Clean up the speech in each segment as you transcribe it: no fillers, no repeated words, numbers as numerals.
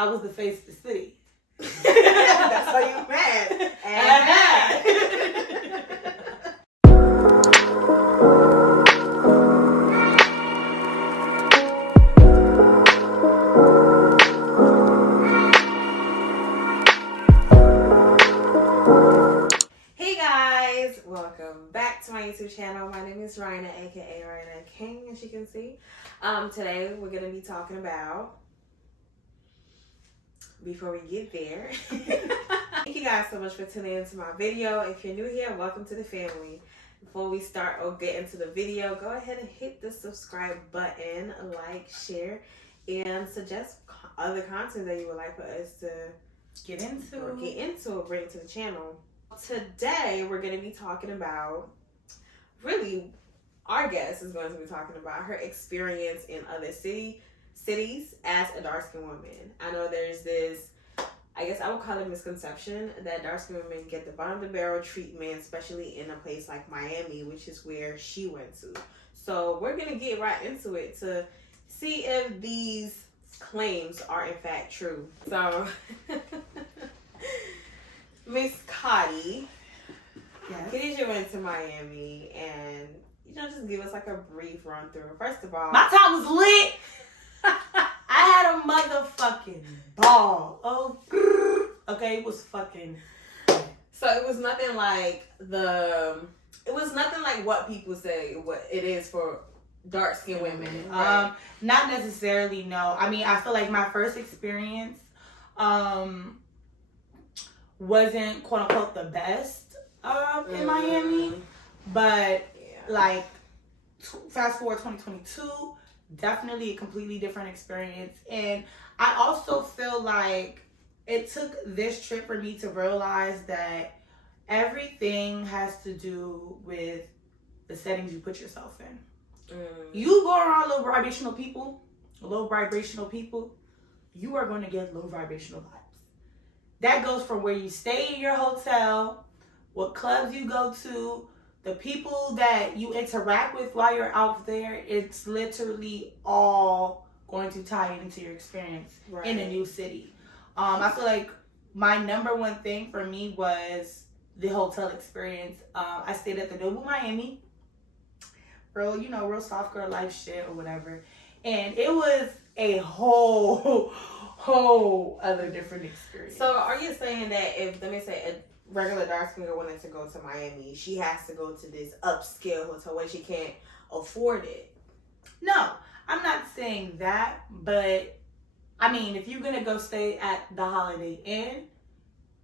I was the face of the city. That's why you mad. Hey guys, welcome back to my YouTube channel. My name is Ryna, aka Ryna King, as you can see. Today we're gonna be talking about. Before we get there, thank you guys so much for tuning into my video. If you're new here, welcome to the family. Before we start or get into the video, go ahead and hit the subscribe button, like, share, and suggest other content that you would like for us to Get into or bring to the channel. Today, we're going to be talking about, really, our guest is going to be talking about her experience in other cities as a dark-skinned woman. I know there's this, I guess I would call it misconception, that dark-skinned women get the bottom of the barrel treatment, especially in a place like Miami, which is where she went to. So we're going to get right into it to see if these claims are in fact true. So, Miss Kadija, yes. Kadija went to Miami, and just give us like a brief run through. First of all, My time was lit. I had a motherfucking ball. Oh, okay, it was fucking. So it was nothing like what people say what it is for dark skinned women. Right? Not necessarily. No, I mean I feel like my first experience, wasn't quote unquote the best, in Miami, but like fast forward 2022. Definitely a completely different experience. And I also feel like it took this trip for me to realize that everything has to do with the settings you put yourself in. You go around low vibrational people, you are going to get low vibrational vibes. That goes from where you stay in your hotel, what clubs you go to, the people that you interact with while you're out there. It's literally all going to tie into your experience in a new city. I feel like my number one thing for me was the hotel experience. I stayed at the Noble Miami. Real soft girl life shit or whatever. And it was a whole other different experience. So are you saying that if, let me say, a regular dark skin girl wanted to go to Miami, she has to go to this upscale hotel where she can't afford it? No, I'm not saying that, but I mean, if you're gonna go stay at the Holiday Inn,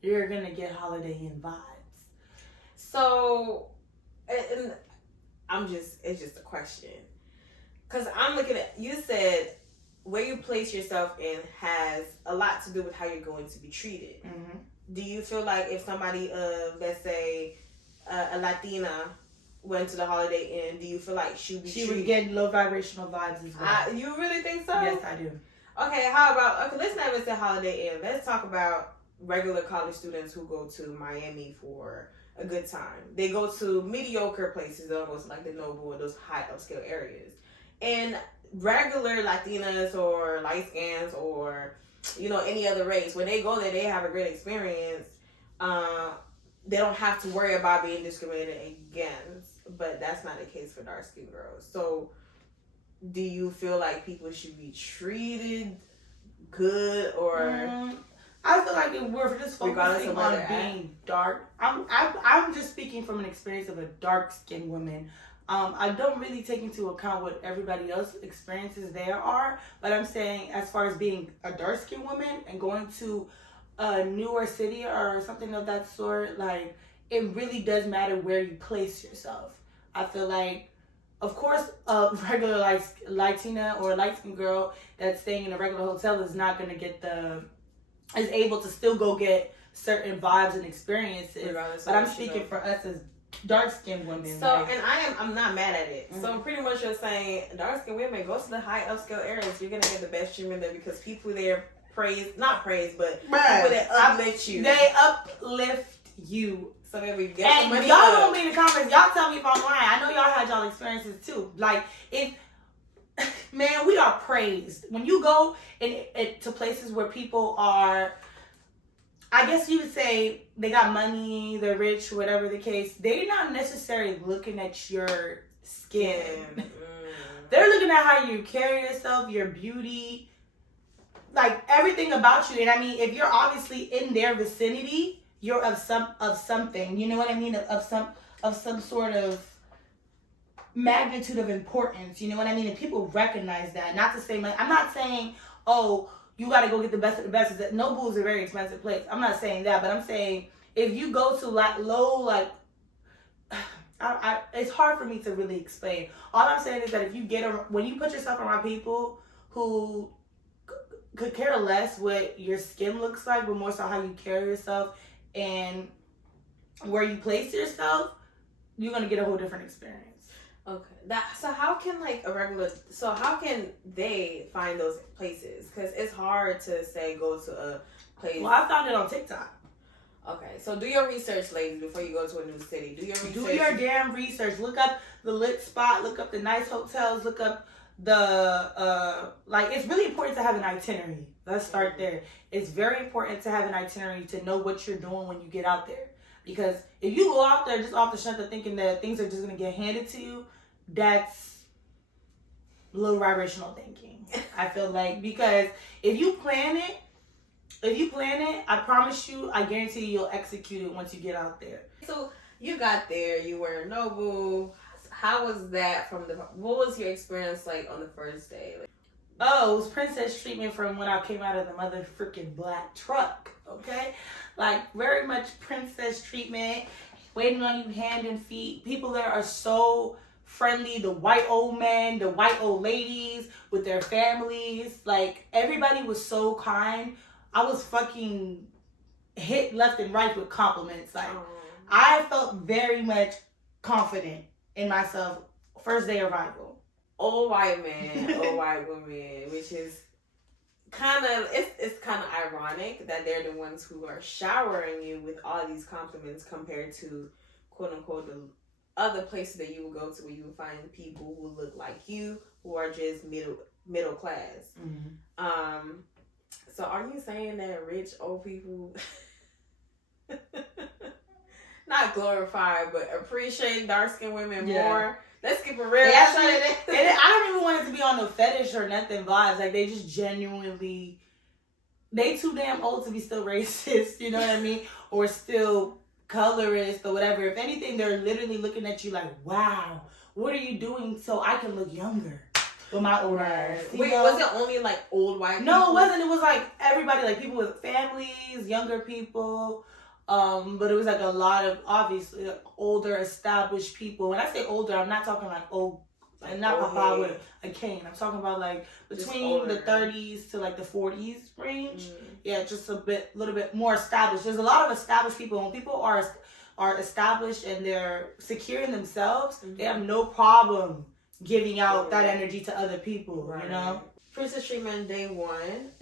you're gonna get Holiday Inn vibes. So, and it's just a question, because I'm looking at, you said where you place yourself in has a lot to do with how you're going to be treated. Mm-hmm. Do you feel like if somebody, let's say, a Latina went to the Holiday Inn, do you feel like she would get low vibrational vibes as well? You really think so? Yes, I do. Okay, how about, let's not even say Holiday Inn. Let's talk about regular college students who go to Miami for a good time. They go to mediocre places. They don't go to like the Noble or those high upscale areas. And regular Latinas or light skins or any other race, when they go there, they have a great experience. They don't have to worry about being discriminated against, but that's not the case for dark skinned girls. So do you feel like people should be treated good, or I feel like if we're just focusing on being dark, I'm just speaking from an experience of a dark skinned woman. I don't really take into account what everybody else's experiences there are, but I'm saying as far as being a dark-skinned woman and going to a newer city or something of that sort, like, it really does matter where you place yourself. I feel like, of course, a regular Latina or light-skinned girl that's staying in a regular hotel is not going to get is able to still go get certain vibes and experiences, but I'm speaking for us as dark-skinned women. So, and I'm not mad at it. Mm-hmm. So pretty much you're saying dark-skinned women, go to the high upscale areas. You're going to get the best treatment there because people there not praise, but people that uplift you. They uplift you. So then we get and y'all don't be in the comments. Y'all tell me if I'm lying. I know y'all had y'all experiences too. Like, if man, we are praised. When you go to places where people are, I guess you would say they got money, they're rich, whatever the case, they're not necessarily looking at your skin. They're looking at how you carry yourself, your beauty, like everything about you. And I mean, if you're obviously in their vicinity, you're of something. You know what I mean? Of some sort of magnitude of importance. You know what I mean? And people recognize that. Not to say, like, I'm not saying, oh, you got to go get the best of the best. Nobu is a very expensive place. I'm not saying that, but I'm saying if you go to like low, like, it's hard for me to really explain. All I'm saying is that if you when you put yourself around people who could care less what your skin looks like, but more so how you carry yourself and where you place yourself, you're gonna get a whole different experience. Okay. So how can how can they find those places? Because it's hard to say go to a place. Well, I found it on TikTok. Okay, so do your research, ladies, before you go to a new city. Do your research. Do your damn research. Look up the lit spot. Look up the nice hotels. Look up the it's really important to have an itinerary. Let's start there. It's very important to have an itinerary to know what you're doing when you get out there. Because if you go out there just off the strength of thinking that things are just gonna get handed to you, that's low vibrational thinking. I feel like, because if you plan it, I promise you, I guarantee you'll execute it once you get out there. So you got there, you were Nobu. How was that what was your experience like on the first day? Oh, it was princess treatment from when I came out of the mother freaking black truck, okay? Like, very much princess treatment, waiting on you hand and feet. People there are so friendly. The white old men, the white old ladies with their families. Like, everybody was so kind. I was fucking hit left and right with compliments. Like, I felt very much confident in myself. First day arrival. Old white man, old white woman, which is it's kind of ironic that they're the ones who are showering you with all these compliments compared to, quote unquote, the other places that you would go to where you would find people who look like you, who are just middle class. Mm-hmm. So are you saying that rich old people not glorified but appreciate dark-skinned women more? Let's keep it real. I don't even want it to be on the fetish or nothing vibes. Like, they just genuinely, they too damn old to be still racist, you know what I mean? Or still colorist or whatever. If anything, they're literally looking at you like, wow, what are you doing so I can look younger with my old eyes? Wait, was it only like old white people? No, it wasn't. It was like everybody, like people with families, younger people. But it was like a lot of, obviously, like, older established people. When I say older, I'm not talking like old, like not papa with a cane. I'm talking about like between the 30s to like the 40s range. Yeah, just little bit more established. There's a lot of established people. When people are established and they're secure in themselves, they have no problem giving out that energy to other people, you know? Princess treatment day 1,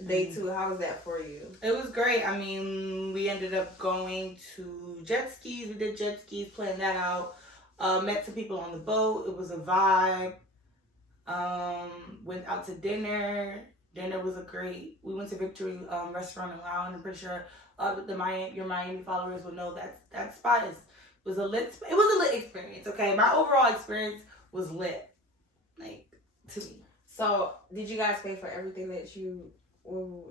day 2, how was that for you? It was great. I mean, we ended up going to jet skis. We did jet skis, planned that out. Met some people on the boat. It was a vibe. Went out to dinner. Dinner was we went to Victory Restaurant and Lounge. I'm pretty sure your Miami followers will know that spot was a lit experience, okay? My overall experience was lit, like, to me. So, did you guys pay for everything that you...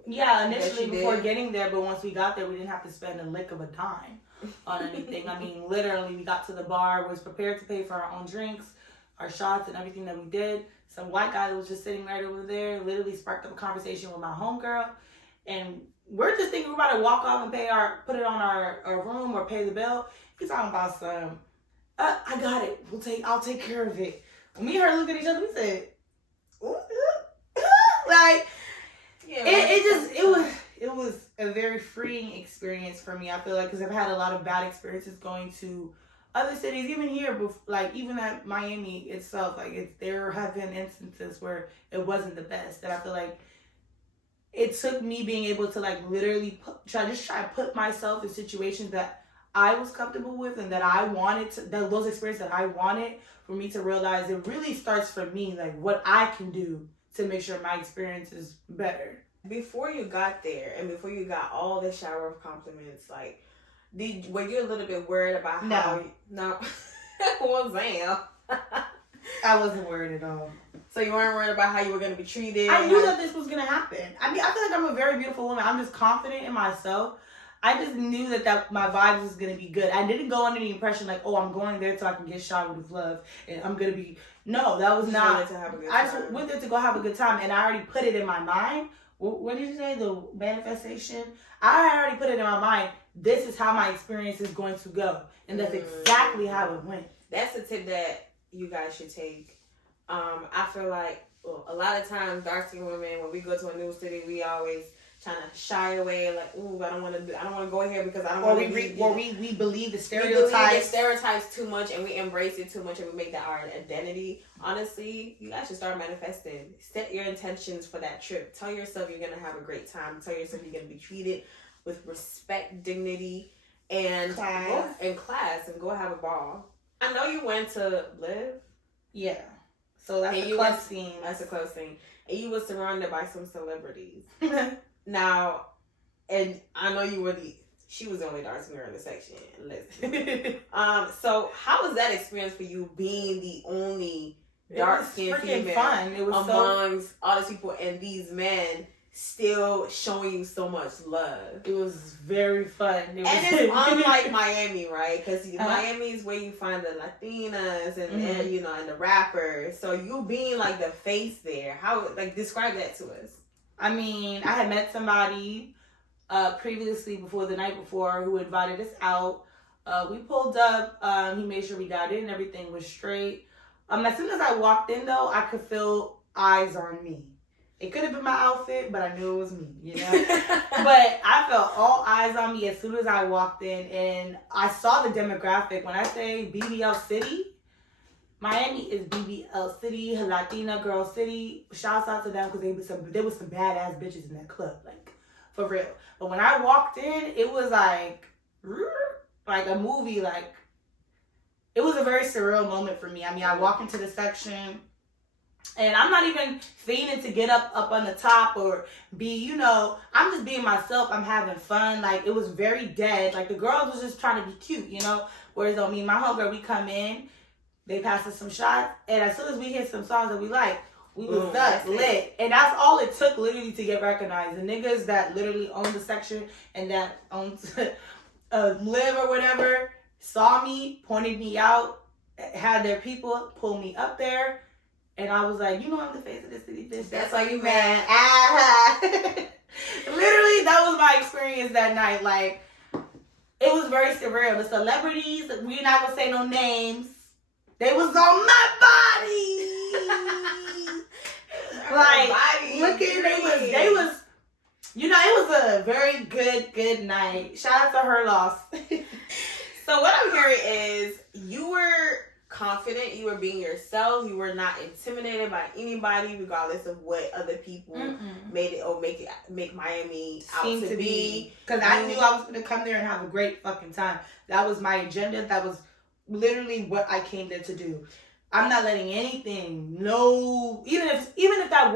Yeah, initially before getting there, but once we got there, we didn't have to spend a lick of a dime on anything. I mean, literally, we got to the bar, was prepared to pay for our own drinks, our shots, and everything that we did. Some white guy that was just sitting right over there literally sparked up a conversation with my homegirl, and we're just thinking we're about to walk off and put it on our room or pay the bill. He's talking about some, I got it. I'll take care of it. When me and her looked at each other, we said, like, it was a very freeing experience for me. I feel like, because I've had a lot of bad experiences going to other cities, even here, like even at Miami itself. Like, there have been instances where it wasn't the best, and I feel like it took me being able to, like, literally try to put myself in situations that I was comfortable with and that I wanted to, those experiences that I wanted, for me to realize it really starts for me, like what I can do to make sure my experience is better. Before you got there and before you got all the shower of compliments, like, were you a little bit worried about how... No. Well, damn. I wasn't worried at all. So you weren't worried about how you were going to be treated? I knew that this was going to happen. I mean, I feel like I'm a very beautiful woman. I'm just confident in myself. I just knew that my vibes was going to be good. I didn't go under the impression like, oh, I'm going there so I can get showered with love and I'm going to be... No, that was not... I just went there to go have a good time, and I already put it in my mind. What did you say? The manifestation? I already put it in my mind. This is how my experience is going to go. And that's exactly how it went. That's a tip that you guys should take. I feel like a lot of times dark skinned women, when we go to a new city, we always trying to shy away, like, ooh, I don't want to go here because I don't want to be... Or we believe the stereotypes. We believe the stereotypes too much, and we embrace it too much, and we make that our identity. Honestly, you guys should start manifesting. Set your intentions for that trip. Tell yourself you're going to have a great time. Tell yourself you're going to be treated with respect, dignity, and class, and go have a ball. I know you went to live. Yeah. So that's a close scene. That's a close thing. And you were surrounded by some celebrities. Now, and I know she was the only dark skin girl in the section. Listen. So how was that experience for you, being the only dark skinned female fun. It was amongst all these people, and these men still showing you so much love? It was very fun. And it's unlike Miami, right? Because Miami is where you find the Latinas and you know, and the rappers. So you being like the face there, how, like, describe that to us. I mean, I had met somebody previously the night before who invited us out. We pulled up. He made sure we got in. Everything was straight. As soon as I walked in, though, I could feel eyes on me. It could have been my outfit, but I knew it was me, you know? But I felt all eyes on me as soon as I walked in. And I saw the demographic. When I say BBL City, Miami is BBL City, Latina Girl City. Shouts out to them because there was some badass bitches in that club, like, for real. But when I walked in, it was like a movie. Like, it was a very surreal moment for me. I mean, I walked into the section, and I'm not even feigning to get up on the top or be, you know, I'm just being myself. I'm having fun. Like, it was very dead. Like, the girls was just trying to be cute, you know. Whereas on me and my homegirl, we come in. They passed us some shots, and as soon as we hit some songs that we like, we was lit. And that's all it took, literally, to get recognized. The niggas that literally owned the section and that owned Live or whatever saw me, pointed me out, had their people pull me up there, and I was like, you know, I'm the face of the city, bitch. That's why you mad. Literally, that was my experience that night. Like, it was very surreal. The celebrities, we're not gonna say no names. They was on my body. Like, looking, they was, you know, it was a very good night. Shout out to her loss. So what I'm hearing is you were confident, you were being yourself, you were not intimidated by anybody, regardless of what other people made it or make Miami out to be. Because I knew I was going to come there and have a great fucking time. That was my agenda. That was literally what I came there to do. I'm not letting anything, even if that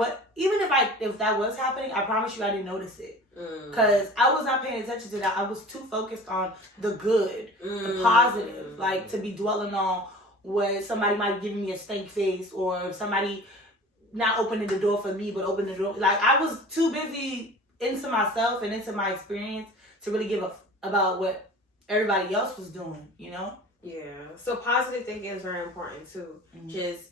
was happening, I promise you I didn't notice it. Because I was not paying attention to that. I was too focused on the good, the positive, like, to be dwelling on where somebody might give me a stank face or somebody not opening the door for me but opening the door. Like, I was too busy into myself and into my experience to really give a about what everybody else was doing, you know? Yeah. So positive thinking is very important too. Just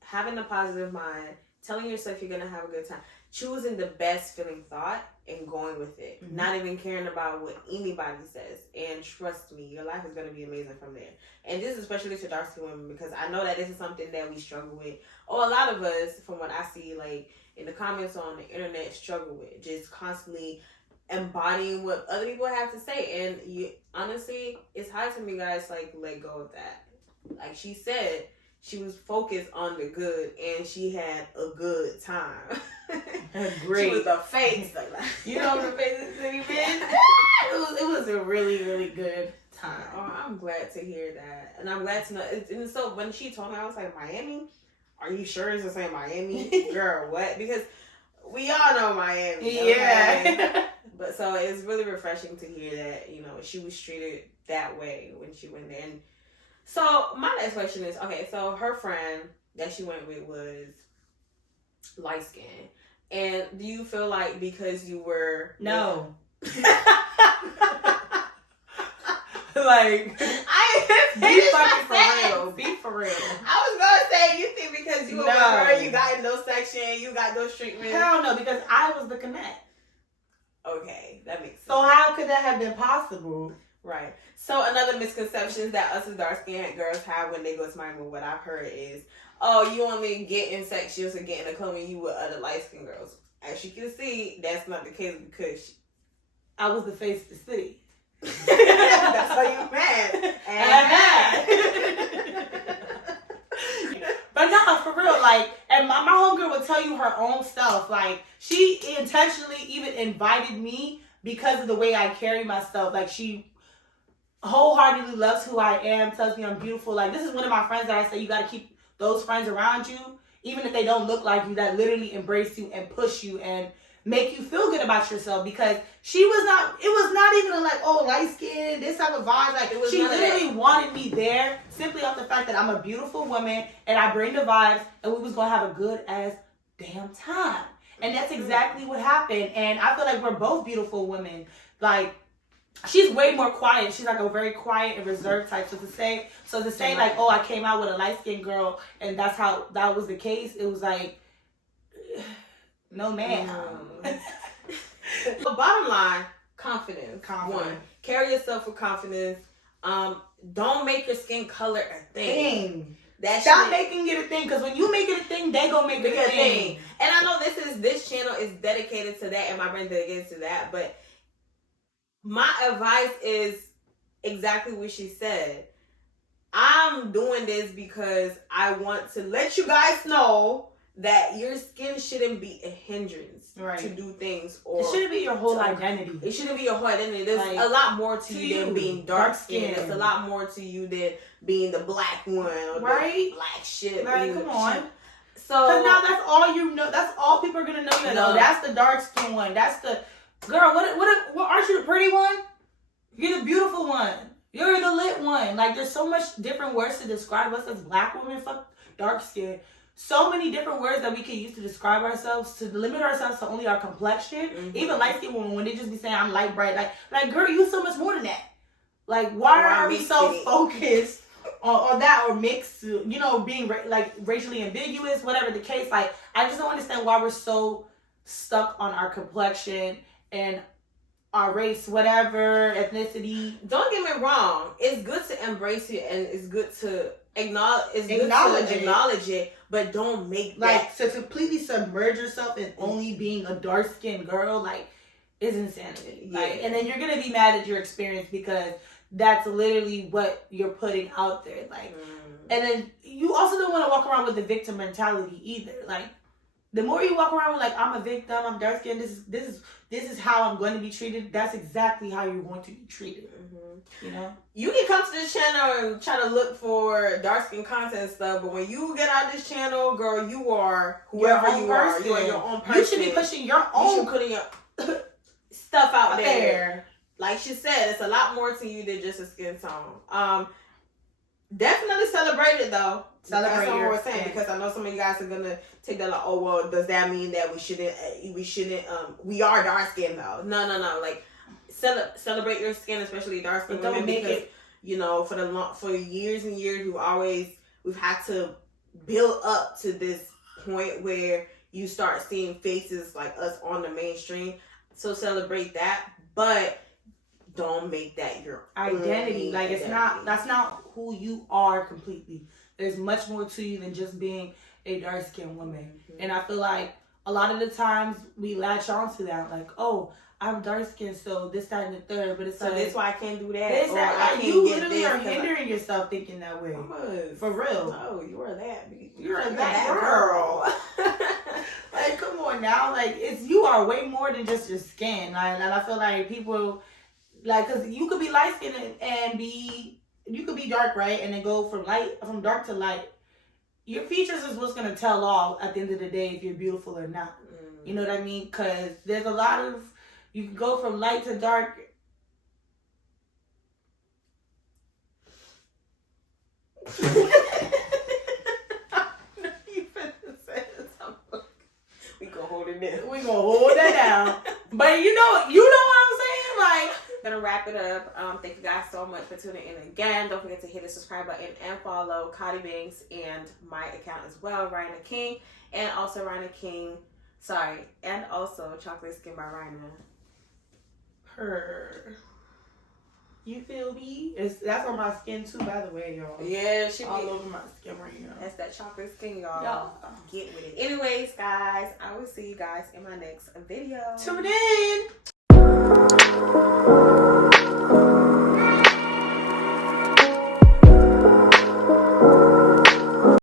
having a positive mind, telling yourself you're going to have a good time, choosing the best feeling thought and going with it. Not even caring about what anybody says. And trust me, your life is going to be amazing from there. And this is especially to dark skinned women, because I know that this is something that we struggle with. Or a lot of us, from what I see, like, in the comments on the internet, struggle with. Just constantly embodying what other people have to say. And you, honestly, it's hard to me, guys, like, let go of that. Like she said, she was focused on the good, and she had a good time. Great. She was the face. Like, you know the face of the city, man? It was a really, really good time. Oh, I'm glad to hear that. And I'm glad to know. And so when she told me, I was like, Miami? Are you sure it's the same Miami? Girl, what? Because we all know Miami. Okay? Yeah. But so it's really refreshing to hear that, she was treated that way when she went there. And so my next question is, okay, so her friend that she went with was light skin. And do you feel like because you were... No. Like, be fucking for real. Be for real. I was gonna say, you think because you were with her, you got in those sections, you got those treatments? Hell no, because I was the connect. Okay, that makes sense. So how could that have been possible? Right. So another misconception that us as dark-skinned girls have when they go to Miami, what I've heard is, oh, you only get in sections or get in a club when you with other light-skinned girls. As you can see, that's not the case because I was the face of the city. That's why you mad. But no, for real, like, and my homegirl would tell you her own stuff. Like, she intentionally even invited me because of the way I carry myself. Like, she wholeheartedly loves who I am, tells me I'm beautiful. Like, this is one of my friends that I say you got to keep those friends around you, even if they don't look like you, that literally embrace you and push you and make you feel good about yourself. Because it was not even like, oh, light skin, this type of vibe. Like, she literally wanted me there simply off the fact that I'm a beautiful woman and I bring the vibes and we was going to have a good ass damn time. And that's exactly what happened. And I feel like we're both beautiful women. Like, she's way more quiet. She's like a very quiet and reserved type. So to say like, oh, I came out with a light skinned girl and that's how that was the case, it was like, no ma'am. But bottom line, confidence. One, carry yourself with confidence. Don't make your skin color a thing. Stop making it a thing, because when you make it a thing, they gonna make it a thing. And I know this channel is dedicated to that, and my brand's dedicated to that. But my advice is exactly what she said. I'm doing this because I want to let you guys know that your skin shouldn't be a hindrance to do things. Or it shouldn't be your whole identity. It shouldn't be your whole identity. There's a lot more to you than being dark skinned. There's a lot more to you than being the black one or the black shit. Like, come on. So, because now that's all you know. That's all people are gonna know. You know, that's the dark skin one. That's the girl. What? Aren't you the pretty one? You're the beautiful one. You're the lit one. Like, there's so much different words to describe us as black women. Fuck dark skin. So many different words that we can use to describe ourselves, to limit ourselves to only our complexion. Mm-hmm. Even light skin women, when they just be saying I'm light bright, like girl, you so much more than that. Like, why are we so focused on that, or mixed, being racially ambiguous, whatever the case? Like, I just don't understand why we're so stuck on our complexion and our race, whatever, ethnicity. Don't get me wrong. It's good to embrace it and it's good to acknowledge it, but don't make to completely submerge yourself in only being a dark-skinned girl, like, is insanity. Yeah. Like, and then you're gonna be mad at your experience because that's literally what you're putting out there. Like, and then you also don't want to walk around with the victim mentality either. Like, the more you walk around with like, I'm a victim, I'm dark skinned, this is how I'm going to be treated, that's exactly how you're going to be treated. Mm-hmm. You know? You can come to this channel and try to look for dark skin content and stuff, but when you get out this channel, girl, you are whoever you are. You are your own person. You should be pushing your own. You should put your stuff out there. Like she said, it's a lot more to you than just a skin tone. Definitely celebrate it though. That's what we're saying, because I know some of you guys are gonna take that like, oh well, does that mean that we shouldn't we are dark skinned though? No. Like, celebrate your skin, especially dark skin women, because for years and years we've had to build up to this point where you start seeing faces like us on the mainstream. So celebrate that, but don't make that your identity. Like, that's not who you are completely. There's much more to you than just being a dark-skinned woman. Mm-hmm. And I feel like a lot of the times we latch on to that. Like, oh, I'm dark-skinned, so this, that, and the third. But it's so that's why I can't do that. You literally are hindering yourself thinking that way. For real. No, you are that. You're that girl. Like, come on now. Like, you are way more than just your skin. And I feel like people Like, cause you could be light skinned and you could be dark, right? And then go from dark to light. Your features is what's gonna tell all at the end of the day if you're beautiful or not. You know what I mean? Cause there's a lot of, you can go from light to dark. We gonna hold it down. We gonna hold that down. But you know what I'm saying? Like, gonna wrap it up. Thank you guys so much for tuning in again. Don't forget to hit the subscribe button and follow Kadija Banks and my account as well, Ryna King, and also and also Chocolate Skin by Ryna. You feel me? That's on my skin too, by the way, y'all. Yeah, she all over my skin right now. That's that chocolate skin, y'all. Get with it. Anyways, guys, I will see you guys in my next video. Tune in.